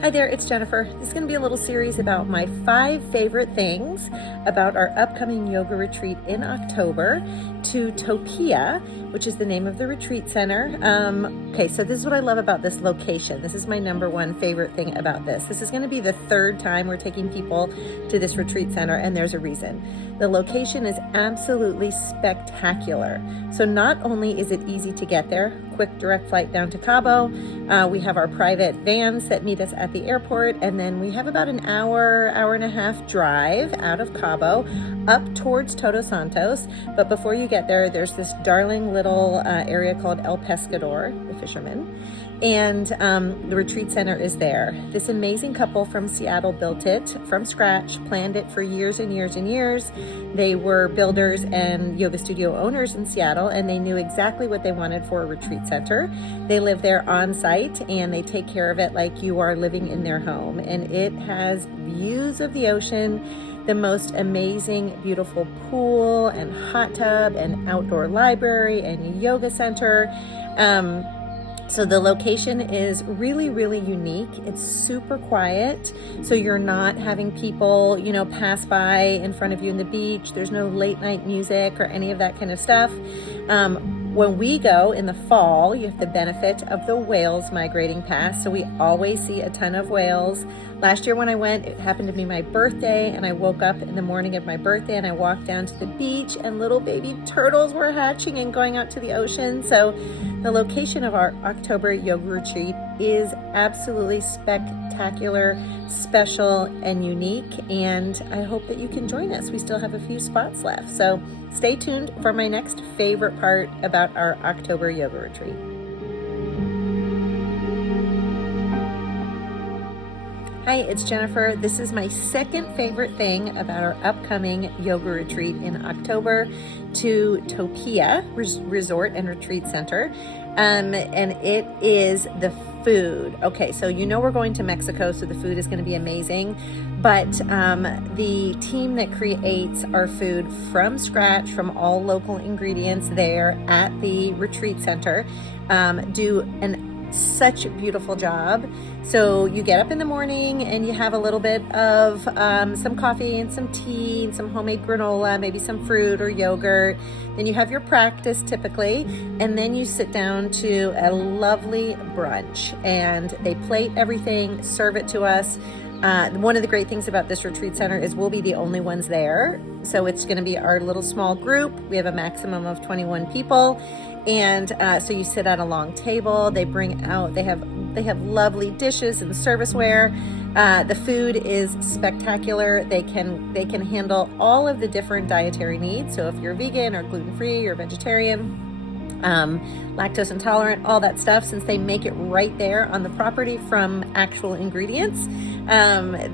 Hi there, it's Jennifer. This is going to be a little series about my 5 favorite things about our upcoming yoga retreat in October to Topia, which is the name of the retreat center. Okay, so this is what I love about this location. This is my number one favorite thing about this. This is going to be the 3rd time we're taking people to this retreat center, and there's a reason. The location is absolutely spectacular. So not only is it easy to get there, quick direct flight down to Cabo, we have our private vans that meet us at the airport, and then we have about an hour and a half drive out of Cabo up towards Todos Santos. But before you get there, there's this darling little area called El Pescador, the fishermen, and the retreat center is there. This amazing couple from Seattle built it from scratch, planned it for years and years and years. They were builders and yoga studio owners in Seattle, and they knew exactly what they wanted for a retreat center. They live there on site, and they take care of it like you are living in their home. And it has views of the ocean, the most amazing, beautiful pool and hot tub and outdoor library and yoga center. So the location is really, really unique. It's super quiet. So you're not having people, pass by in front of you in the beach. There's no late night music or any of that kind of stuff. When we go in the fall, you have the benefit of the whales migrating past. So we always see a ton of whales. Last year when I went, it happened to be my birthday, and I woke up in the morning of my birthday and I walked down to the beach, and little baby turtles were hatching and going out to the ocean. So the location of our October yoga retreat is absolutely spectacular, special, and unique, and I hope that you can join us. We still have a few spots left. So stay tuned for my next favorite part about our October yoga retreat. Hi, it's Jennifer. This is my 2nd favorite thing about our upcoming yoga retreat in October to Topia Resort and Retreat Center. And it is the food. Okay, so we're going to Mexico, so the food is going to be amazing. But the team that creates our food from scratch, from all local ingredients there at the retreat center, do such a beautiful job. So you get up in the morning and you have a little bit of some coffee and some tea and some homemade granola, maybe some fruit or yogurt. Then you have your practice typically, and then you sit down to a lovely brunch, and they plate everything, serve it to us. One of the great things about this retreat center is we'll be the only ones there. So it's going to be our little small group. We have a maximum of 21 people. And so you sit at a long table. They have lovely dishes and serviceware. The food is spectacular. They can handle all of the different dietary needs. So if you're vegan or gluten-free or vegetarian, lactose intolerant, all that stuff, since they make it right there on the property from actual ingredients,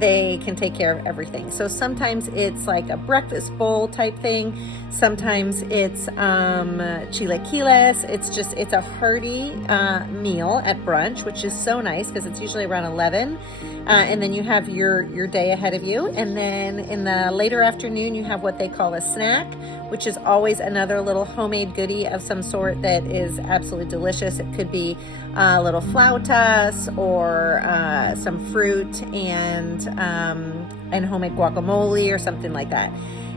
they can take care of everything. So sometimes it's like a breakfast bowl type thing. Sometimes it's chilaquiles. It's a hearty meal at brunch, which is so nice because it's usually around 11. And then you have your day ahead of you. And then in the later afternoon, you have what they call a snack, which is always another little homemade goodie of some sort that is absolutely delicious. It could be little flautas or some fruit and homemade guacamole or something like that.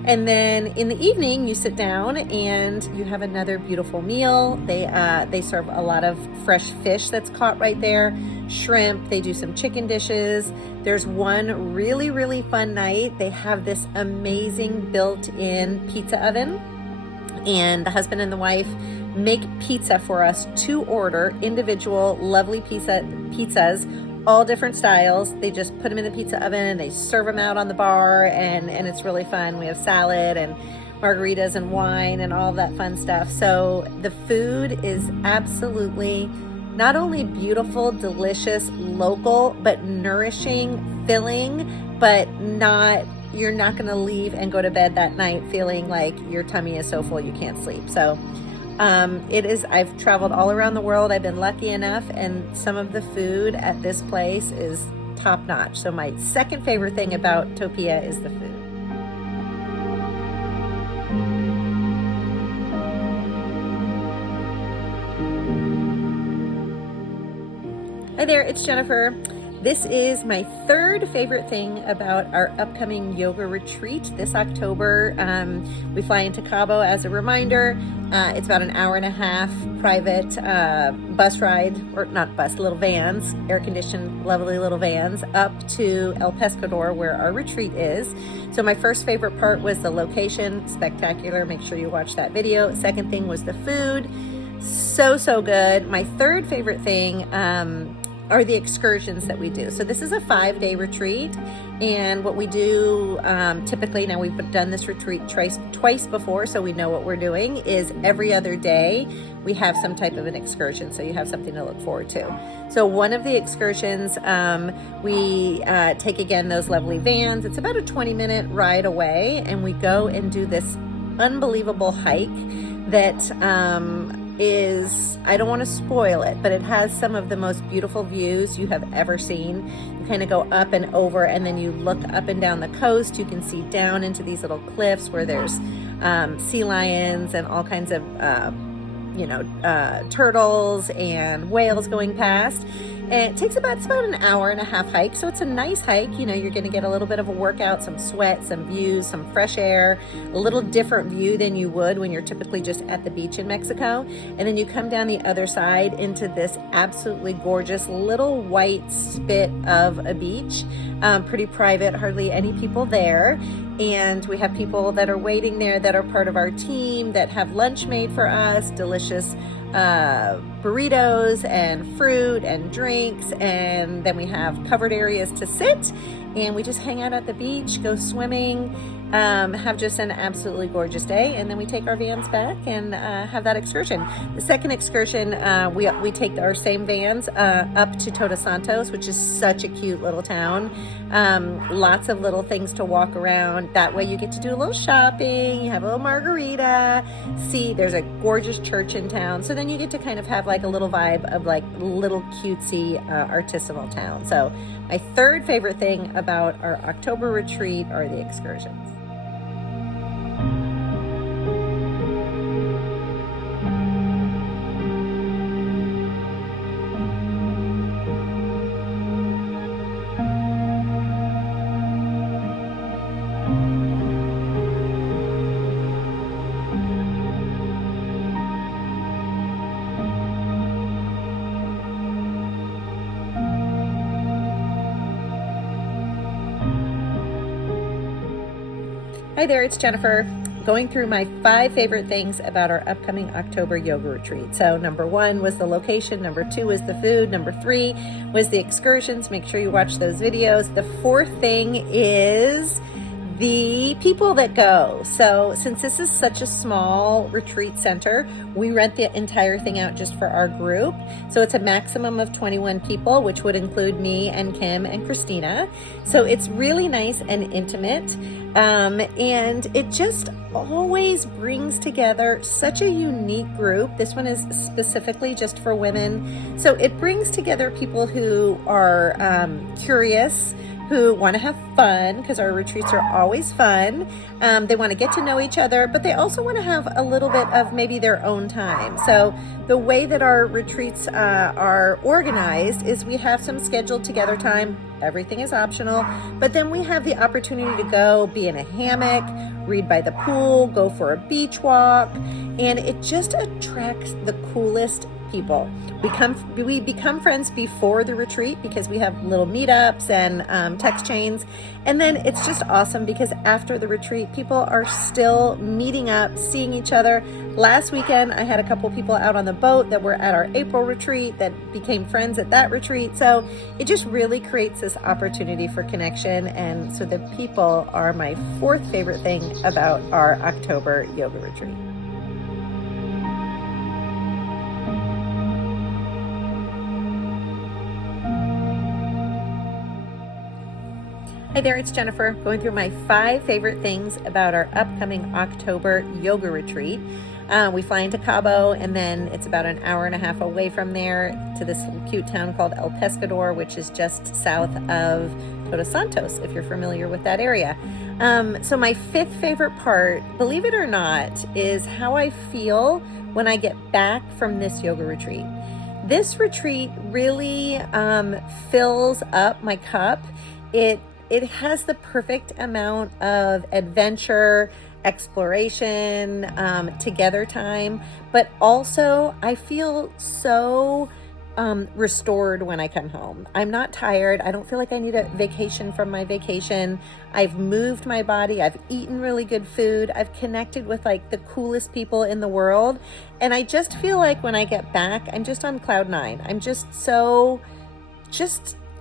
And then in the evening, you sit down and you have another beautiful meal. They serve a lot of fresh fish that's caught right there, shrimp. They do some chicken dishes. There's one really, really fun night. They have this amazing built-in pizza oven, and the husband and the wife make pizza for us to order, individual lovely pizzas, all different styles. They just put them in the pizza oven and they serve them out on the bar, and it's really fun. We have salad and margaritas and wine and all that fun stuff. So the food is absolutely not only beautiful, delicious, local, but nourishing, filling, but you're not going to leave and go to bed that night feeling like your tummy is so full you can't sleep. So I've traveled all around the world. I've been lucky enough, and some of the food at this place is top notch. So my 2nd favorite thing about Topia is the food. Hi there, it's Jennifer. This is my third favorite thing about our upcoming yoga retreat this October. We fly into Cabo as a reminder. It's about an hour and a half private bus ride, or not bus, little vans, air-conditioned, lovely little vans, up to El Pescador where our retreat is. So my first favorite part was the location, spectacular. Make sure you watch that video. Second thing was the food, so good. My third favorite thing are the excursions that we do. So this is a 5-day retreat, and what we do typically, now we've done this retreat twice before, so we know what we're doing, is every other day we have some type of an excursion, so you have something to look forward to. So one of the excursions, we take again those lovely vans. It's about a 20-minute ride away, and we go and do this unbelievable hike that is, I don't want to spoil it, but it has some of the most beautiful views you have ever seen. You kind of go up and over, and then you look up and down the coast. You can see down into these little cliffs where there's sea lions and all kinds of turtles and whales going past. And it takes it's about an hour and a half hike, so it's a nice hike. You know, you're going to get a little bit of a workout, some sweat, some views, some fresh air, a little different view than you would when you're typically just at the beach in Mexico. And then you come down the other side into this absolutely gorgeous little white spit of a beach, pretty private, hardly any people there. And we have people that are waiting there that are part of our team that have lunch made for us, delicious burritos and fruit and drinks, and then we have covered areas to sit, and we just hang out at the beach, go swimming, have just an absolutely gorgeous day, and then we take our vans back and have that excursion. The second excursion, we take our same vans up to Todos Santos, which is such a cute little town. Lots of little things to walk around. That way you get to do a little shopping, you have a little margarita, see there's a gorgeous church in town, so then you get to kind of have like a little vibe of like little cutesy artisanal town. So my third favorite thing about our October retreat are the excursions. Hi there, it's Jennifer, going through my 5 favorite things about our upcoming October yoga retreat. So number 1 was the location, number 2 was the food, number 3 was the excursions. Make sure you watch those videos. The 4th thing is the people that go. So since this is such a small retreat center, we rent the entire thing out just for our group. So it's a maximum of 21 people, which would include me and Kim and Christina. So it's really nice and intimate. And it just always brings together such a unique group. This one is specifically just for women. So it brings together people who are curious, who want to have fun, because our retreats are always fun. They want to get to know each other, but they also want to have a little bit of maybe their own time. So the way that our retreats are organized is we have some scheduled together time. Everything is optional, but then we have the opportunity to go be in a hammock, read by the pool, go for a beach walk, and it just attracts the coolest people. We become friends before the retreat because we have little meetups and text chains, and then it's just awesome because after the retreat, people are still meeting up, seeing each other. Last weekend, I had a couple people out on the boat that were at our April retreat that became friends at that retreat. So it just really creates this opportunity for connection, and so the people are my 4th favorite thing about our October yoga retreat. Hi there, it's Jennifer, going through my 5 favorite things about our upcoming October yoga retreat. We fly into Cabo, and then it's about an hour and a half away from there to this little cute town called El Pescador, which is just south of Todos Santos, if you're familiar with that area. So my 5th favorite part, believe it or not, is how I feel when I get back from this yoga retreat. This retreat really fills up my cup. It has the perfect amount of adventure, exploration, together time, but also I feel so restored when I come home. I'm not tired. I don't feel like I need a vacation from my vacation. I've moved my body. I've eaten really good food. I've connected with like the coolest people in the world. And I just feel like when I get back, I'm just on cloud nine. I'm just so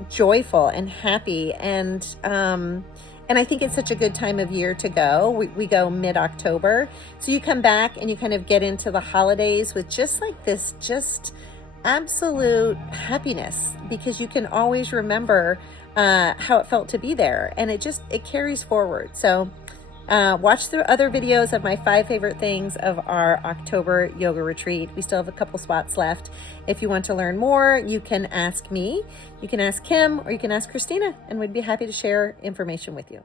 joyful and happy. And I think it's such a good time of year to go. We go mid-October. So you come back and you kind of get into the holidays with just like this, just absolute happiness, because you can always remember how it felt to be there, and it carries forward. So watch the other videos of my 5 favorite things of our October yoga retreat. We still have a couple spots left. If you want to learn more, you can ask me, you can ask Kim, or you can ask Christina, and we'd be happy to share information with you.